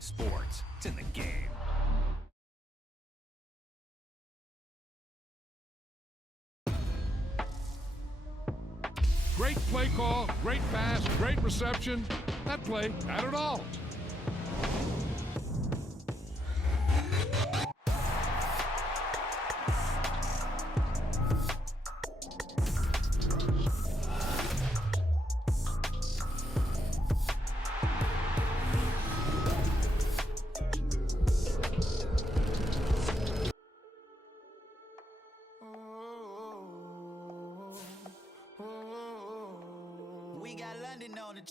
EA Sports. It's in the game. Great play call, great pass, great reception. That play had it all.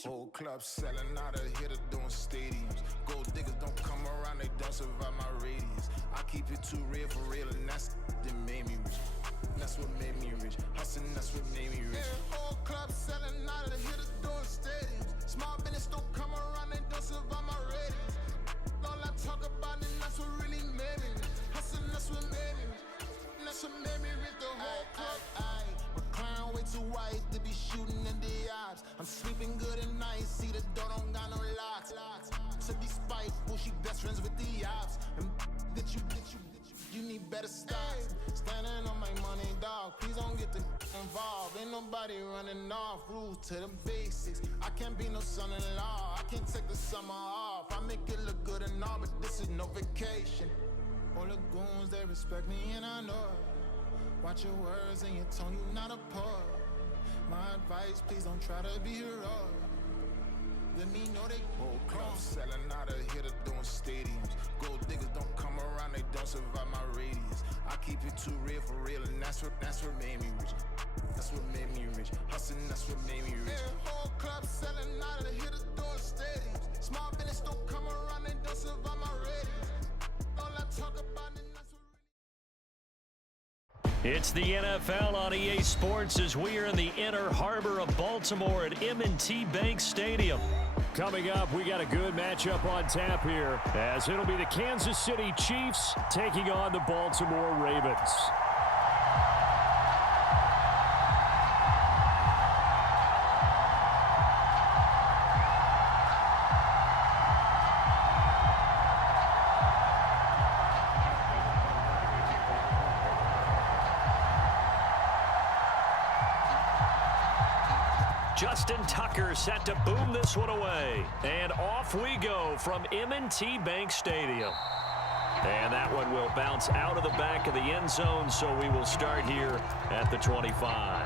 Whole club selling out of hitter doing stadiums. Gold diggers don't come around, they don't survive my radius. I keep it too real for real, and that's that made me rich. That's what made me rich. Hustling, that's what made me rich. Yeah, whole club selling out of hitter doing stadiums. Small business don't come around, they don't survive my radius. All I talk about it, that's what really made me rich. Hustling, that's what made me rich. That's what made me rich. The whole club. McLaren way too white to be shooting in the ops. I'm sleeping good at night, see the door don't got no locks. To be spiteful, she best friends with the ops. And that you need better stop. Standing on my money, dog. Please don't get the involved. Ain't nobody running off. Rules to the basics. I can't be no son-in-law. I can't take the summer off. I make it look good and all, but this is no vacation. All the goons, they respect me and I know it. Watch your words and your tone, you not a poet. My advice, please don't try to be heroic. Let me know they whole club selling out of hitter doing stadiums. Gold diggers don't come around, they don't survive my radius. I keep it too real for real, and that's what made me rich. That's what made me rich. Hustling, that's what made me rich. Yeah, whole club selling out of hitter doing stadiums. Small business don't come around, they don't survive my radius. All I talk about it. It's the NFL on EA Sports as we are in the inner harbor of Baltimore at M&T Bank Stadium. Coming up, we got a good matchup on tap here, as it'll be the Kansas City Chiefs taking on the Baltimore Ravens. Justin Tucker set to boom this one away. And off we go from M&T Bank Stadium. And that one will bounce out of the back of the end zone, so we will start here at the 25.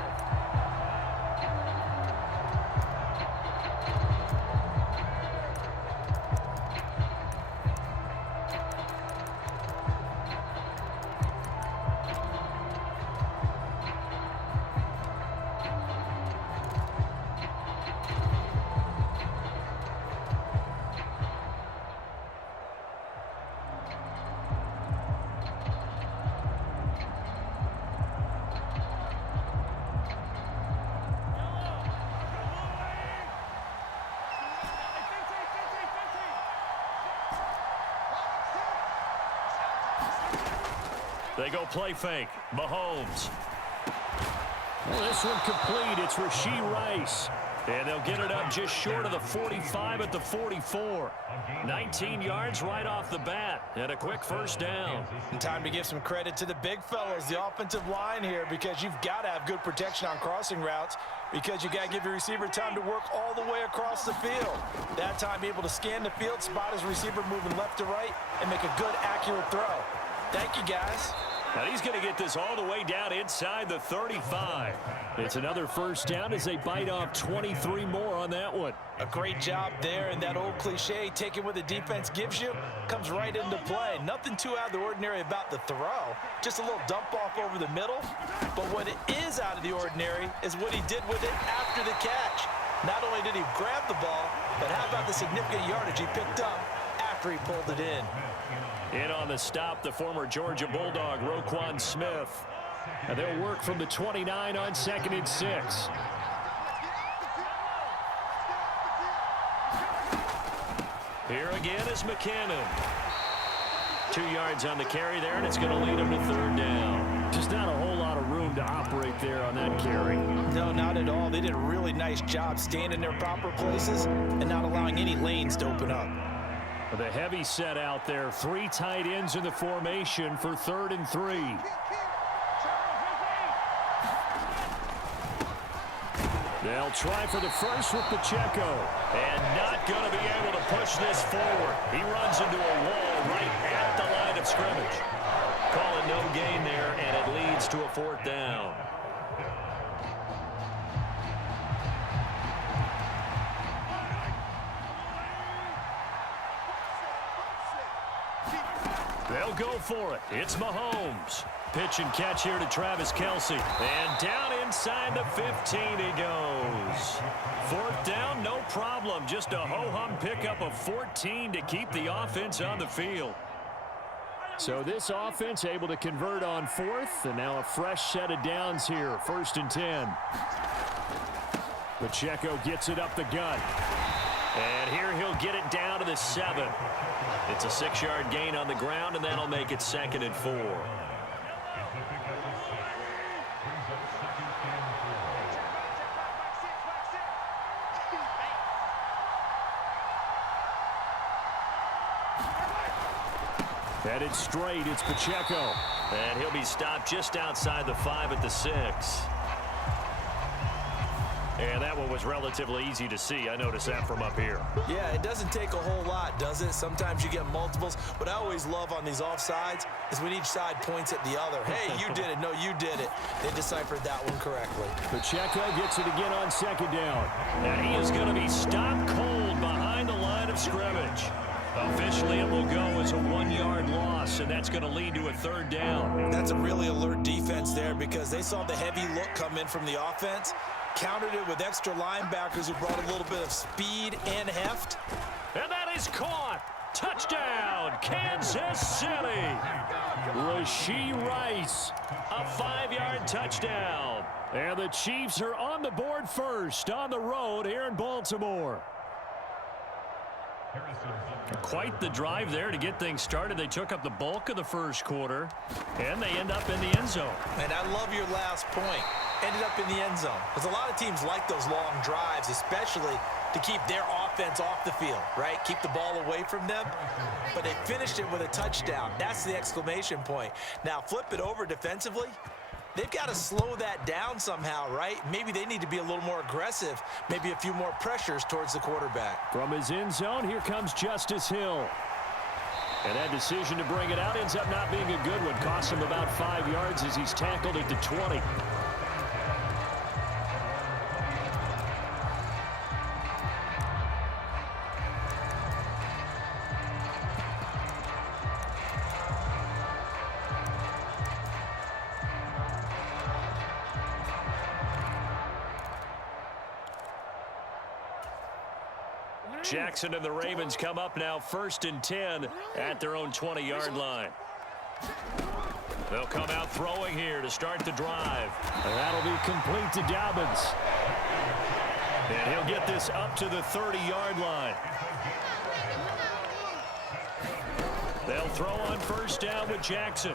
They go play fake. Mahomes. Well, this one complete. It's Rashee Rice. And they'll get it up just short of the 45 at the 44. 19 yards right off the bat. And a quick first down. And time to give some credit to the big fellas, the offensive line here, because you've got to have good protection on crossing routes, because you got to give your receiver time to work all the way across the field. That time able to scan the field, spot his receiver moving left to right, and make a good, accurate throw. Thank you, guys. And he's going to get this all the way down inside the 35. It's another first down as they bite off 23 more on that one. A great job there, and that old cliche, taking what the defense gives you, comes right into play. Nothing too out of the ordinary about the throw. Just a little dump off over the middle. But what is out of the ordinary is what he did with it after the catch. Not only did he grab the ball, but how about the significant yardage he picked up after he pulled it in. In on the stop, the former Georgia Bulldog, Roquan Smith. And they'll work from the 29 on 2nd and 6. Here again is McKinnon. 2 yards on the carry there, and it's going to lead him to third down. Just not a whole lot of room to operate there on that carry. No, not at all. They did a really nice job staying in their proper places and not allowing any lanes to open up. The heavy set out there. 3 tight ends in the formation for 3rd and 3. They'll try for the first with Pacheco. And not going to be able to push this forward. He runs into a wall right at the line of scrimmage. Calling no gain there, and it leads to a 4th down. They'll go for it. It's Mahomes. Pitch and catch here to Travis Kelce. And down inside the 15 he goes. 4th down, no problem. Just a ho-hum pickup of 14 to keep the offense on the field. So this offense able to convert on 4th, and now a fresh set of downs here. 1st and 10. Pacheco gets it up the gut. And here he'll get it down to the 7. It's a 6-yard gain on the ground, and that'll make it 2nd and 4. Headed straight, it's Pacheco. And he'll be stopped just outside the 5 at the 6. And that one was relatively easy to see. I noticed that from up here. Yeah, it doesn't take a whole lot, does it? Sometimes you get multiples. What I always love on these offsides is when each side points at the other. Hey, you did it. No, you did it. They deciphered that one correctly. Pacheco gets it again on 2nd down. And he is going to be stopped cold behind the line of scrimmage. Officially, it will go as a 1-yard loss, and that's going to lead to a 3rd down. That's a really alert defense there because they saw the heavy look come in from the offense, countered it with extra linebackers who brought a little bit of speed and heft. And that is caught. Touchdown, Kansas City. Rashee Rice. A 5-yard touchdown. And the Chiefs are on the board first on the road here in Baltimore. Quite the drive there to get things started. They took up the bulk of the first quarter, and they end up in the end zone. And I love your last point. Ended up in the end zone. Because a lot of teams like those long drives, especially to keep their offense off the field, right? Keep the ball away from them. But they finished it with a touchdown. That's the exclamation point. Now, flip it over defensively. They've got to slow that down somehow, right? Maybe they need to be a little more aggressive. Maybe a few more pressures towards the quarterback. From his end zone, here comes Justice Hill. And that decision to bring it out ends up not being a good one. Costs him about 5 yards as he's tackled at the 20. Jackson and the Ravens come up now 1st and 10 at their own 20-yard line. They'll come out throwing here to start the drive. And that'll be complete to Dobbins. And he'll get this up to the 30-yard line. They'll throw on 1st down with Jackson.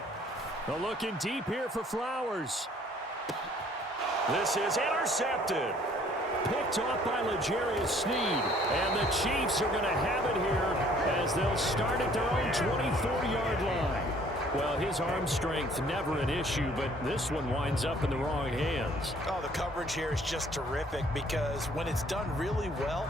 They're looking deep here for Flowers. This is intercepted. Picked off by L'Jarius Sneed. And the Chiefs are going to have it here as they'll start at their own 24-yard line. Well, his arm strength never an issue, but this one winds up in the wrong hands. Oh, the coverage here is just terrific because when it's done really well,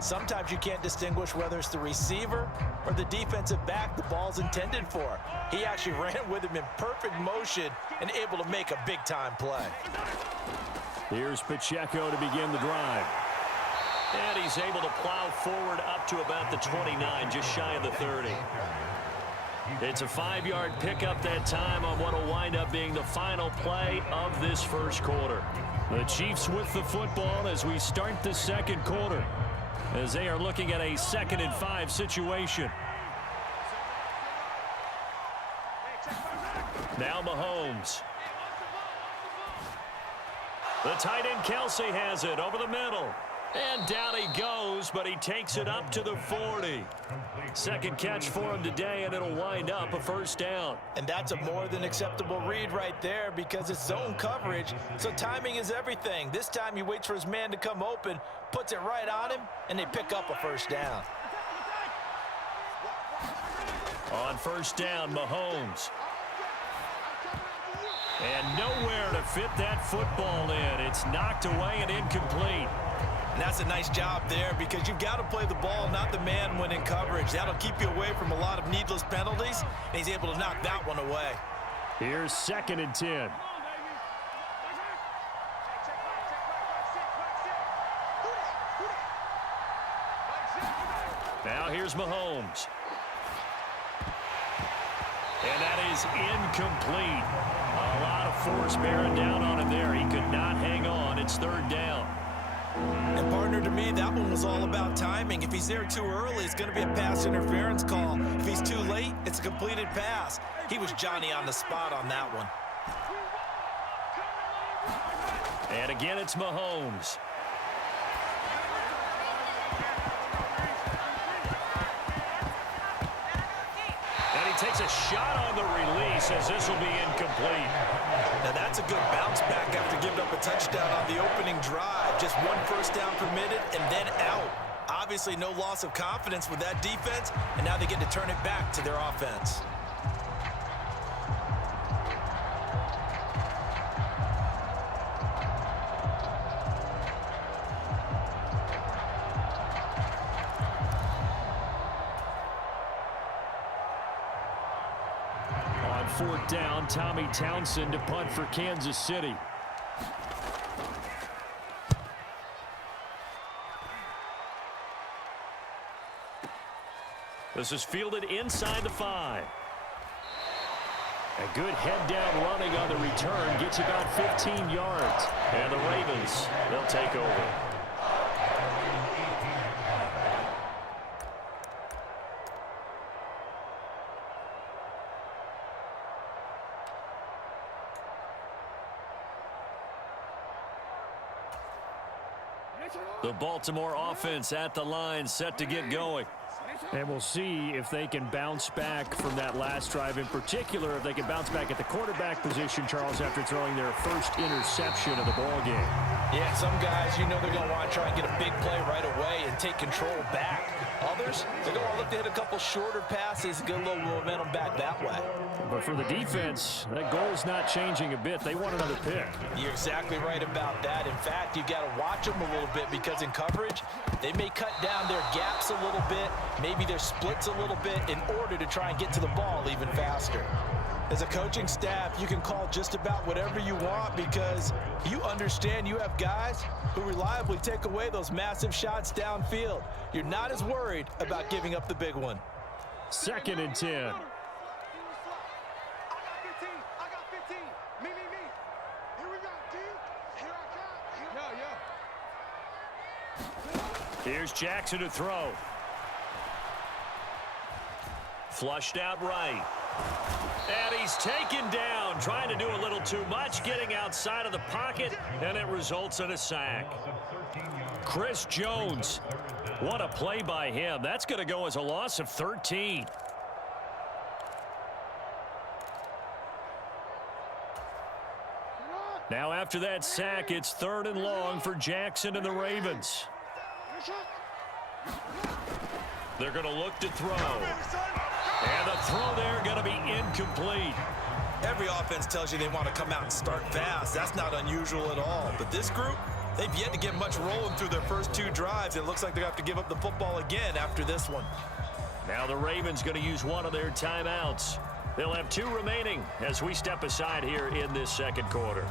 sometimes you can't distinguish whether it's the receiver or the defensive back the ball's intended for. He actually ran with him in perfect motion and able to make a big-time play. Here's Pacheco to begin the drive. And he's able to plow forward up to about the 29, just shy of the 30. It's a 5-yard pickup that time on what will wind up being the final play of this first quarter. The Chiefs with the football as we start the second quarter, as they are looking at a 2nd and 5 situation. Now Mahomes. The tight end Kelce has it over the middle. And down he goes, but he takes it up to the 40. Second catch for him today, and it'll wind up a 1st down. And that's a more than acceptable read right there because it's zone coverage, so timing is everything. This time he waits for his man to come open, puts it right on him, and they pick up a 1st down. On first down, Mahomes. And nowhere to fit that football in. It's knocked away and incomplete. And that's a nice job there because you've got to play the ball, not the man when in coverage. That'll keep you away from a lot of needless penalties, and he's able to knock that one away. Here's 2nd and 10. Now here's Mahomes. And that is incomplete. A lot of force bearing down on him there. He could not hang on. It's 3rd down. And partner, to me, that one was all about timing. If he's there too early, it's going to be a pass interference call. If he's too late, it's a completed pass. He was Johnny on the spot on that one. And again, it's Mahomes. And he takes a shot on the release as this will be incomplete. Now that's a good bounce back after giving up a touchdown on the opening drive. Just 1 first down permitted and then out. Obviously no loss of confidence with that defense, and now they get to turn it back to their offense. On 4th down, Tommy Townsend to punt for Kansas City. This is fielded inside the 5. A good head-down running on the return gets about 15 yards. And the Ravens, they'll take over. The Baltimore offense at the line, set to get going. And we'll see if they can bounce back from that last drive. In particular, if they can bounce back at the quarterback position, Charles, after throwing their first interception of the ball game. Yeah, some guys, you know they're going to want to try and get a big play right away and take control back. Others, they're going to look to hit a couple shorter passes and get a little momentum back that way. But for the defense, that goal's not changing a bit. They want another pick. You're exactly right about that. In fact, you've got to watch them a little bit because in coverage, they may cut down their gaps a little bit, maybe their splits a little bit in order to try and get to the ball even faster. As a coaching staff, you can call just about whatever you want because you understand you have guys who reliably take away those massive shots downfield. You're not as worried about giving up the big one. 2nd and 10. Here's Jackson to throw. Flushed out right. And he's taken down, trying to do a little too much, getting outside of the pocket, and it results in a sack. Chris Jones, what a play by him. That's going to go as a loss of 13. Now after that sack, it's 3rd and long for Jackson and the Ravens. They're going to look to throw. And the throw there going to be incomplete. Every offense tells you they want to come out and start fast. That's not unusual at all. But this group, they've yet to get much rolling through their first 2 drives. It looks like they're going to have to give up the football again after this one. Now the Ravens going to use one of their timeouts. They'll have 2 remaining as we step aside here in this 2nd quarter.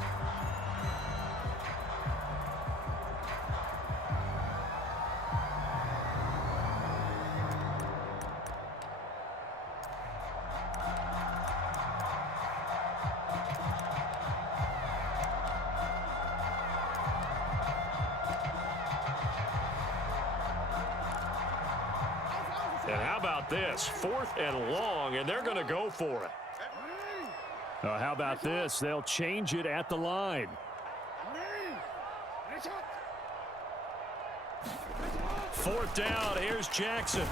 And how about this? 4th and long, and they're going to go for it. How about this? They'll change it at the line. 4th down. Here's Jackson.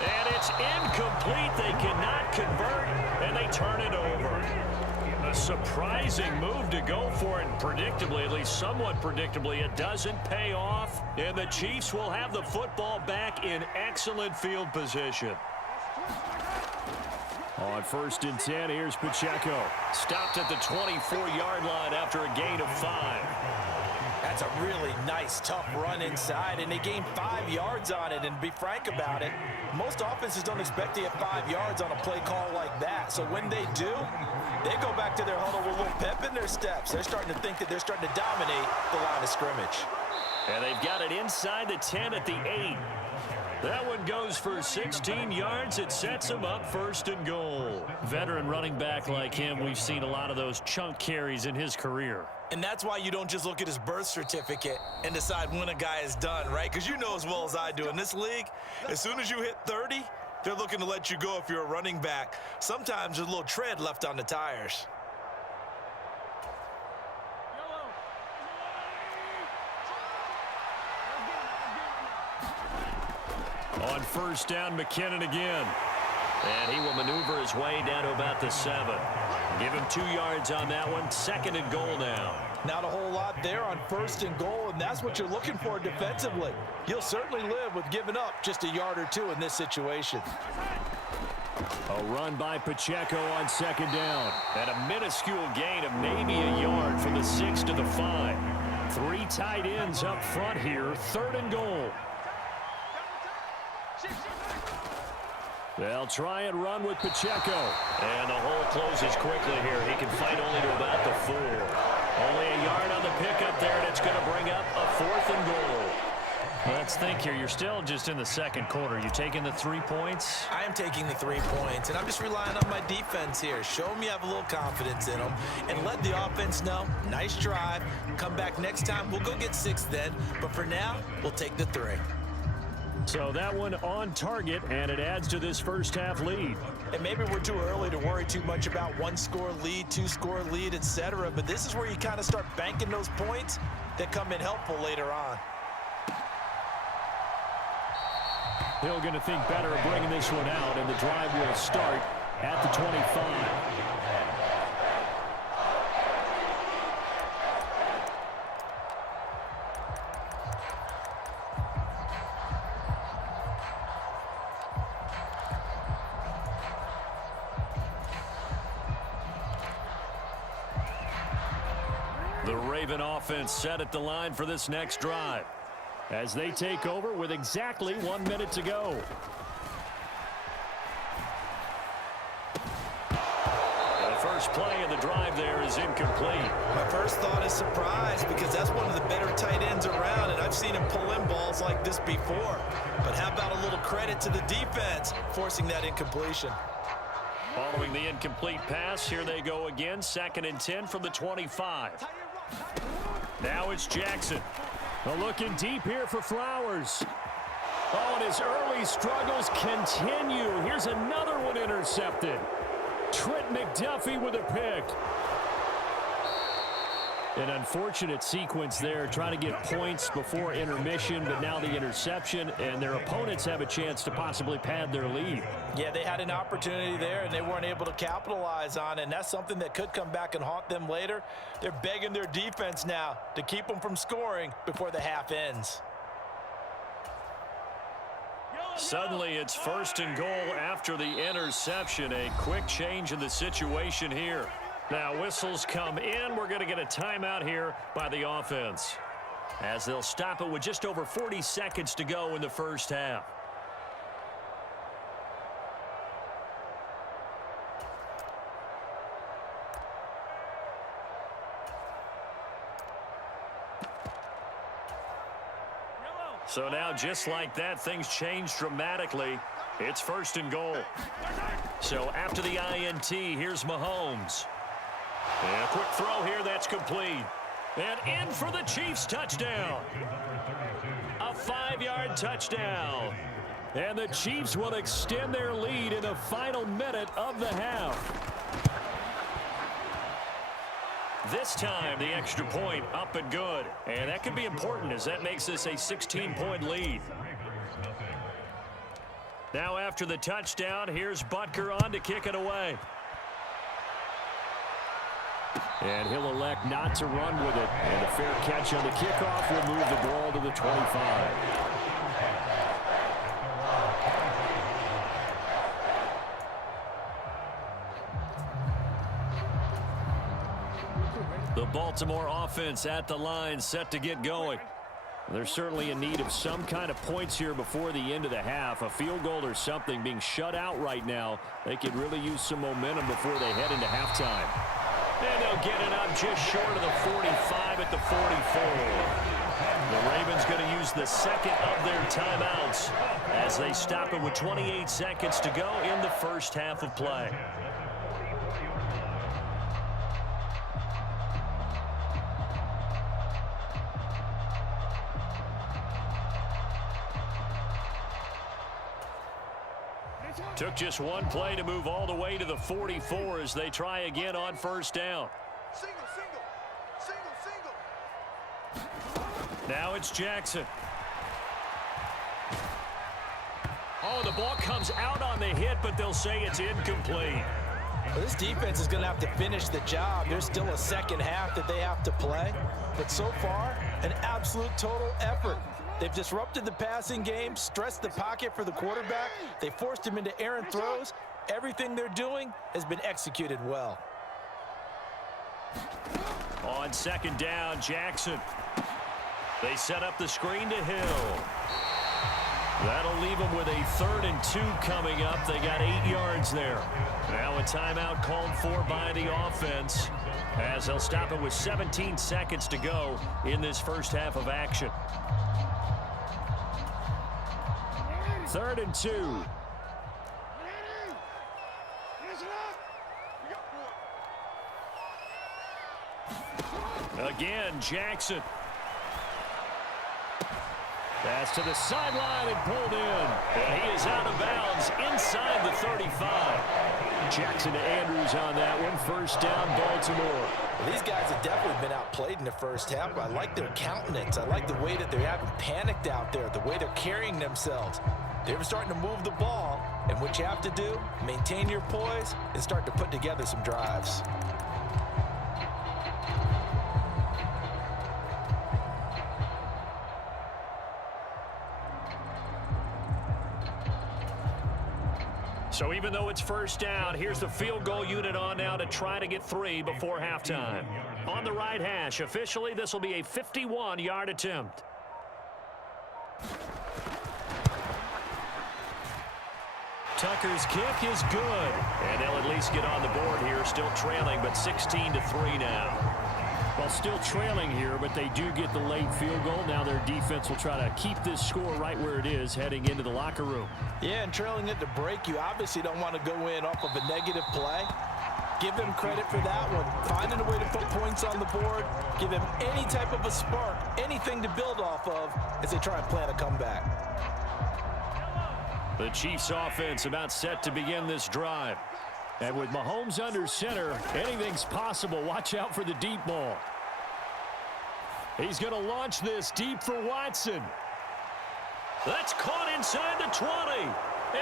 And it's incomplete. They cannot convert, and they turn it over. A surprising move to go for it, and predictably, at least somewhat predictably, it doesn't pay off, and the Chiefs will have the football back in excellent field position. On 1st and 10, here's Pacheco. Stopped at the 24-yard line after a gain of 5. That's a really nice, tough run inside, and they gained 5 yards on it. And to be frank about it, most offenses don't expect to get 5 yards on a play call like that. So when they do, they go back to their huddle with a little pep in their steps. They're starting to think that they're starting to dominate the line of scrimmage. And they've got it inside the 10 at the 8. That one goes for 16 yards. It sets him up 1st and goal. Veteran running back like him, we've seen a lot of those chunk carries in his career. And that's why you don't just look at his birth certificate and decide when a guy is done, right? Because you know as well as I do, in this league, as soon as you hit 30, they're looking to let you go if you're a running back. Sometimes there's a little tread left on the tires. On 1st down, McKinnon again. And he will maneuver his way down to about the 7. Give him 2 yards on that one. 2nd and goal now. Not a whole lot there on 1st and goal, and that's what you're looking for defensively. You'll certainly live with giving up just a yard or 2 in this situation. A run by Pacheco on 2nd down. And a minuscule gain of maybe a yard from the 6 to the 5. 3 tight ends up front here. 3rd and goal. They'll try and run with Pacheco. And the hole closes quickly here. He can fight only to about the 4. Only a yard on the pickup there, and it's going to bring up a 4th and goal. Let's think here. You're still just in the 2nd quarter. You taking the 3 points? I am taking the 3 points, and I'm just relying on my defense here. Show them you have a little confidence in them, and let the offense know, nice drive. Come back next time. We'll go get 6 then, but for now, we'll take the 3. So that one on target, and it adds to this first half lead. And maybe we're too early to worry too much about 1-score lead, 2-score lead, etc. But this is where you kind of start banking those points that come in helpful later on. Hill going to think better of bringing this one out, and the drive will start at the 25. The Raven offense set at the line for this next drive as they take over with exactly 1 minute to go. The first play of the drive there is incomplete. My first thought is surprise because that's one of the better tight ends around, and I've seen him pull in balls like this before. But how about a little credit to the defense forcing that incompletion? Following the incomplete pass, here they go again. 2nd and 10 from the 25. Now it's Jackson. Looking deep here for Flowers. Oh, and his early struggles continue. Here's another one intercepted. Trent McDuffie with a pick. An unfortunate sequence there, trying to get points before intermission, but now the interception, and their opponents have a chance to possibly pad their lead. Yeah, they had an opportunity there, and they weren't able to capitalize on it, and that's something that could come back and haunt them later. They're begging their defense now to keep them from scoring before the half ends. Suddenly, it's 1st and goal after the interception. A quick change in the situation here. Now, whistles come in. We're going to get a timeout here by the offense, as they'll stop it with just over 40 seconds to go in the first half. So now, just like that, things change dramatically. It's 1st and goal. So after the INT, here's Mahomes. And a quick throw here, that's complete. And in for the Chiefs touchdown. A 5-yard touchdown. And the Chiefs will extend their lead in the final minute of the half. This time, the extra point up and good. And that could be important as that makes this a 16-point lead. Now after the touchdown, here's Butker on to kick it away. And he'll elect not to run with it. And a fair catch on the kickoff will move the ball to the 25. Baltimore offense at the line, set to get going. They're certainly in need of some kind of points here before the end of the half. A field goal or something. Being shut out right now, they could really use some momentum before they head into halftime. And they'll get it up just short of the 45 at the 44. The Ravens going to use the second of their timeouts as they stop it with 28 seconds to go in the first half of play. Took just one play to move all the way to the 44 as they try again on first down. Now it's Jackson. Oh, the ball comes out on the hit, but they'll say it's incomplete. Well, this defense is going to have to finish the job. There's still a second half that they have to play. But so far, an absolute total effort. They've disrupted the passing game, stressed the pocket for the quarterback. They forced him into errant throws. Everything they're doing has been executed well. On second down, Jackson. They set up the screen to Hill. That'll leave them with a 3rd and 2 coming up. They got 8 yards there. Now a timeout called for by the offense as they'll stop it with 17 seconds to go in this first half of action. 3rd and 2. Again, Jackson. Pass to the sideline and pulled in. And he is out of bounds inside the 35. Jackson to Andrews on that one. First down, Baltimore. Well, these guys have definitely been outplayed in the first half, but I like their countenance. I like the way that they haven't panicked out there, the way they're carrying themselves. They're starting to move the ball, and what you have to do, maintain your poise and start to put together some drives. So even though it's first down, here's the field goal unit on now to try to get 3 before halftime. On the right hash, officially this will be a 51-yard attempt. Tucker's kick is good. And they'll at least get on the board here, still trailing, but 16-3 now. Well, still trailing here, but they do get the late field goal. Now their defense will try to keep this score right where it is heading into the locker room. Yeah, and trailing at the break, you obviously don't want to go in off of a negative play. Give them credit for that one. Finding a way to put points on the board. Give them any type of a spark, anything to build off of as they try and plan a comeback. The Chiefs offense about set to begin this drive. And with Mahomes under center, anything's possible. Watch out for the deep ball. He's going to launch this deep for Watson. That's caught inside the 20.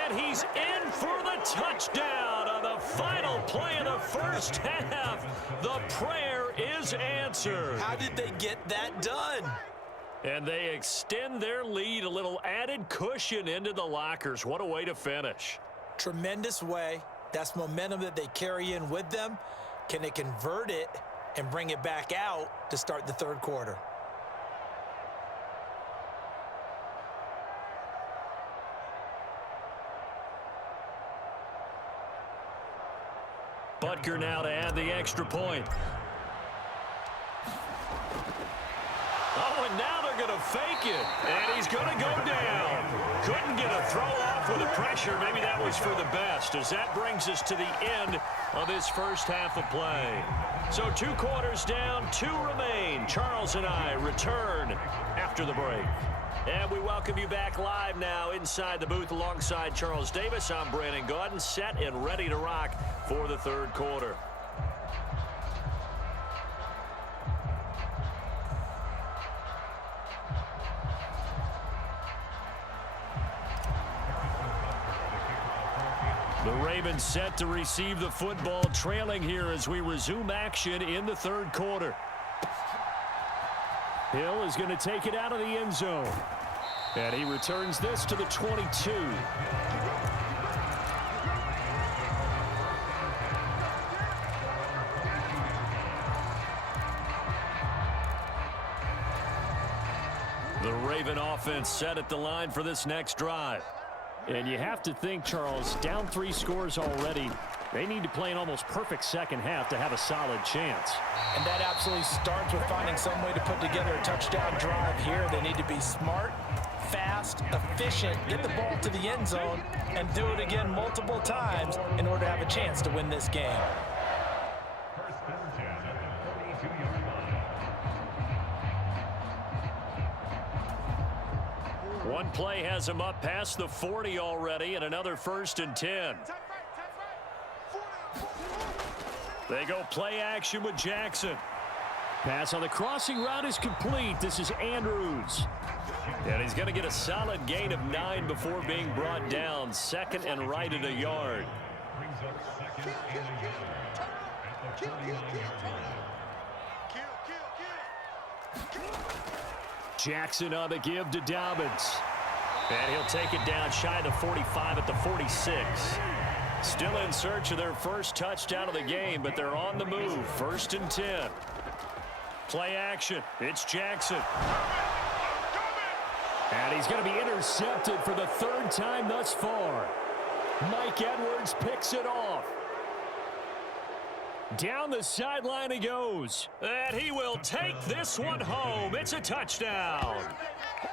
And he's in for the touchdown on the final play of the first half. The prayer is answered. How did they get that done? And they extend their lead, a little added cushion into the lockers. What a way to finish. Tremendous way. That's momentum that they carry in with them. Can they convert it and bring it back out to start the third quarter? Butker now to add the extra point. Oh, and now they're going to fake it. And he's going to go down. Couldn't get a throw off with the pressure. Maybe that was for the best, as that brings us to the end of this first half of play. So 2 quarters down, 2 remain. Charles and I return after the break. And we welcome you back live now inside the booth alongside Charles Davis. I'm Brandon Gaudin, set and ready to rock for the third quarter. The Ravens set to receive the football, trailing here as we resume action in the third quarter. Hill is going to take it out of the end zone. And he returns this to the 22. The Raven offense set at the line for this next drive. And you have to think, Charles, down 3 scores already. They need to play an almost perfect second half to have a solid chance. And that absolutely starts with finding some way to put together a touchdown drive here. They need to be smart, fast, efficient, get the ball to the end zone, and do it again multiple times in order to have a chance to win this game. One play has him up past the 40 already, and another 1st and 10. They go play action with Jackson. Pass on the crossing route is complete. This is Andrews. And he's going to get a solid gain of 9 before being brought down. 2nd and right at a yard. Jackson on the give to Dobbins. And he'll take it down shy of the 45 at the 46. Still in search of their first touchdown of the game, but they're on the move. 1st and 10. Play action. It's Jackson. And he's going to be intercepted for the 3rd time thus far. Mike Edwards picks it off. Down the sideline he goes. And he will take this one home. It's a touchdown.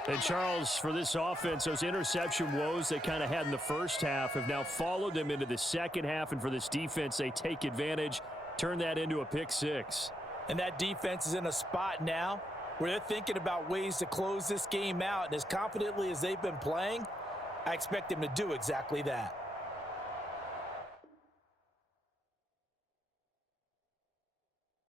And Charles, for this offense, those interception woes they kind of had in the first half have now followed them into the second half. And for this defense, they take advantage, turn that into a pick 6. And that defense is in a spot now where they're thinking about ways to close this game out. And as confidently as they've been playing, I expect them to do exactly that.